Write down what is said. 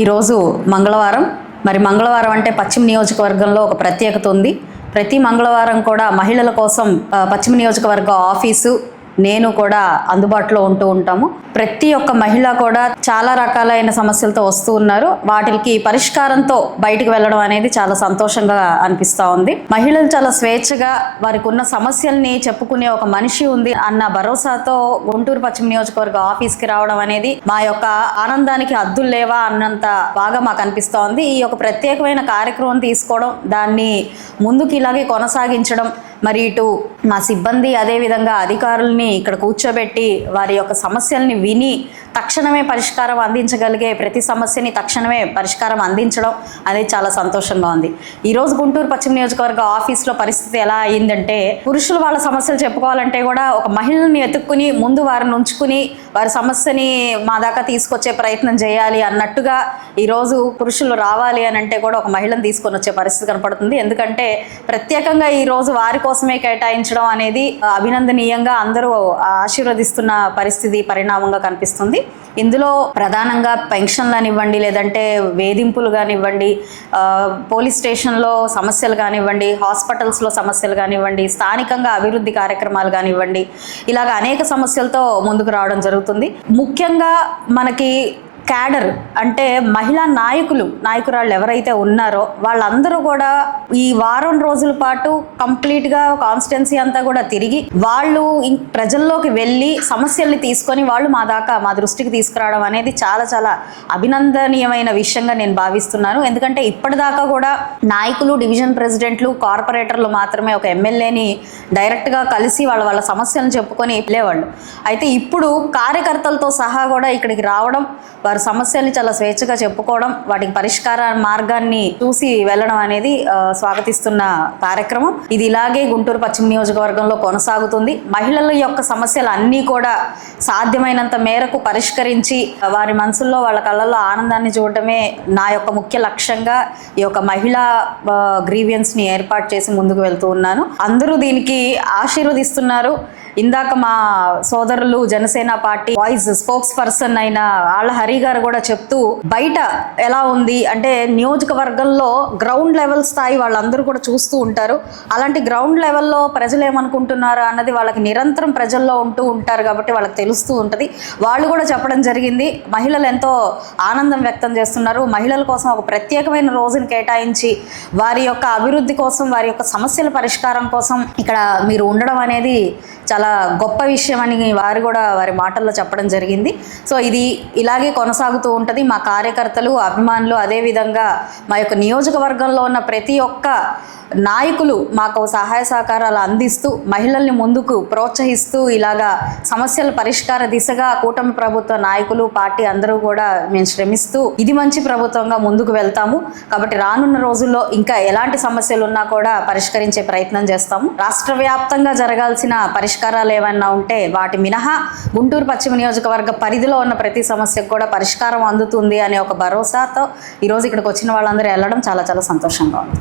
ఈరోజు మంగళవారం. మరి మంగళవారం అంటే పశ్చిమ నియోజకవర్గంలో ఒక ప్రత్యేకత ఉంది. ప్రతి మంగళవారం కూడా మహిళల కోసం పశ్చిమ నియోజకవర్గ ఆఫీసు నేను కూడా అందుబాటులో ఉంటూ ఉంటాము. ప్రతి ఒక్క మహిళ కూడా చాలా రకాలైన సమస్యలతో వస్తూ ఉన్నారు. వాటికి పరిష్కారంతో బయటకు వెళ్ళడం అనేది చాలా సంతోషంగా అనిపిస్తూ ఉంది. మహిళలు చాలా స్వేచ్ఛగా వారికి ఉన్న సమస్యల్ని చెప్పుకునే ఒక మనిషి ఉంది అన్న భరోసాతో గుంటూరు పశ్చిమ నియోజకవర్గ ఆఫీస్కి రావడం అనేది మా యొక్క ఆనందానికి హద్దులు లేవా అన్నంత బాగా మాకు అనిపిస్తూ ఉంది. ఈ యొక్క ప్రత్యేకమైన కార్యక్రమం తీసుకోవడం, దాన్ని ముందుకు ఇలాగే కొనసాగించడం, మరి ఇటు మా సిబ్బంది అదేవిధంగా అధికారుల్ని ఇక్కడ కూర్చోబెట్టి వారి యొక్క సమస్యల్ని విని తక్షణమే పరిష్కారం అందించగలిగే, ప్రతి సమస్యని తక్షణమే పరిష్కారం అందించడం అనేది చాలా సంతోషంగా ఉంది. ఈరోజు గుంటూరు పశ్చిమ నియోజకవర్గ ఆఫీస్లో పరిస్థితి ఎలా అయ్యిందంటే, పురుషులు వాళ్ళ సమస్యలు చెప్పుకోవాలంటే కూడా ఒక మహిళల్ని ఎత్తుక్కుని ముందు వారిని ఉంచుకుని వారి సమస్యని మా దాకా తీసుకొచ్చే ప్రయత్నం చేయాలి అన్నట్టుగా ఈరోజు పురుషులు రావాలి అని అంటే కూడా ఒక మహిళను తీసుకొని వచ్చే పరిస్థితి కనపడుతుంది. ఎందుకంటే ప్రత్యేకంగా ఈరోజు వారి కోసమే కేటాయించడం అనేది అభినందనీయంగా అందరూ ఆశీర్వదిస్తున్న పరిస్థితి, పరిణామంగా కనిపిస్తుంది. ఇందులో ప్రధానంగా పెన్షన్లు కానివ్వండి, లేదంటే వేధింపులు కానివ్వండి, పోలీస్ స్టేషన్లో సమస్యలు కానివ్వండి, హాస్పిటల్స్లో సమస్యలు కానివ్వండి, స్థానికంగా అభివృద్ధి కార్యక్రమాలు కానివ్వండి, ఇలాగ అనేక సమస్యలతో ముందుకు రావడం జరుగుతుంది. ముఖ్యంగా మనకి క్యాడర్ అంటే మహిళా నాయకురాళ్ళు ఎవరైతే ఉన్నారో వాళ్ళందరూ కూడా ఈ వారం రోజుల పాటు కంప్లీట్గా కాన్స్టిట్యున్సీ అంతా కూడా తిరిగి వాళ్ళు ప్రజల్లోకి వెళ్ళి సమస్యల్ని తీసుకొని వాళ్ళు మా దృష్టికి తీసుకురావడం అనేది చాలా చాలా అభినందనీయమైన విషయంగా నేను భావిస్తున్నాను. ఎందుకంటే ఇప్పటిదాకా కూడా నాయకులు, డివిజన్ ప్రెసిడెంట్లు, కార్పొరేటర్లు మాత్రమే ఒక ఎమ్మెల్యేని డైరెక్ట్గా కలిసి వాళ్ళ సమస్యలను చెప్పుకొని వెళ్ళేవాళ్ళు. అయితే ఇప్పుడు కార్యకర్తలతో సహా కూడా ఇక్కడికి రావడం, వారి సమస్యల్ని చాలా స్వేచ్ఛగా చెప్పుకోవడం, వాటికి పరిష్కార మార్గాన్ని చూసి వెళ్ళడం అనేది స్వాగతిస్తున్న కార్యక్రమం. ఇది ఇలాగే గుంటూరు పశ్చిమ నియోజకవర్గంలో కొనసాగుతుంది. మహిళల యొక్క సమస్యలు అన్నీ కూడా సాధ్యమైనంత మేరకు పరిష్కరించి వారి మనసుల్లో, వాళ్ళ కళ్ళల్లో ఆనందాన్ని చూడటమే నా యొక్క ముఖ్య లక్ష్యంగా ఈ యొక్క మహిళా గ్రీవియన్స్ని ఏర్పాటు చేసి ముందుకు వెళ్తూ ఉన్నాను. అందరూ దీనికి ఆశీర్వదిస్తున్నారు. ఇందాక మా సోదరులు Janasena party voice spokes person అయిన ఆళ్ళ హరి గారు కూడా చెప్తూ, బయట ఎలా ఉంది అంటే నియోజకవర్గంలో గ్రౌండ్ లెవెల్ స్థాయి వాళ్ళందరూ కూడా చూస్తూ ఉంటారు. అలాంటి గ్రౌండ్ లెవెల్లో ప్రజలు ఏమనుకుంటున్నారు అన్నది వాళ్ళకి నిరంతరం ప్రజల్లో ఉంటూ ఉంటారు కాబట్టి వాళ్ళకి తెలుస్తూ ఉంటుంది. వాళ్ళు కూడా చెప్పడం జరిగింది, మహిళలు ఎంతో ఆనందం వ్యక్తం చేస్తున్నారు. మహిళల కోసం ఒక ప్రత్యేకమైన రోజును కేటాయించి వారి యొక్క అభివృద్ధి కోసం, వారి యొక్క సమస్యల పరిష్కారం కోసం ఇక్కడ మీరు ఉండడం అనేది చాలా గొప్ప విషయం అని వారు కూడా వారి మాటల్లో చెప్పడం జరిగింది. సో ఇది ఇలాగే కొనసాగుతూ ఉంటుంది. మా కార్యకర్తలు, అభిమానులు, అదేవిధంగా మా యొక్క నియోజకవర్గంలో ఉన్న ప్రతి ఒక్క నాయకులు మాకు సహాయ సహకారాలు అందిస్తూ మహిళల్ని ముందుకు ప్రోత్సహిస్తూ ఇలాగా సమస్యల పరిష్కార దిశగా కూటమి ప్రభుత్వ నాయకులు, పార్టీ అందరూ కూడా మేము శ్రమిస్తూ ఇది మంచి ప్రభుత్వంగా ముందుకు వెళ్తాము. కాబట్టి రానున్న రోజుల్లో ఇంకా ఎలాంటి సమస్యలు ఉన్నా కూడా పరిష్కరించే ప్రయత్నం చేస్తాము. రాష్ట్ర వ్యాప్తంగా జరగాల్సిన పరిష్కారాలు ఏమైనా ఉంటే వాటి మినహా గుంటూరు పశ్చిమ నియోజకవర్గ పరిధిలో ఉన్న ప్రతి సమస్యకు కూడా పరిష్కారం అందుతుంది అనే ఒక భరోసాతో ఈరోజు ఇక్కడికి వచ్చిన వాళ్ళందరూ వెళ్ళడం చాలా చాలా సంతోషంగా ఉంది.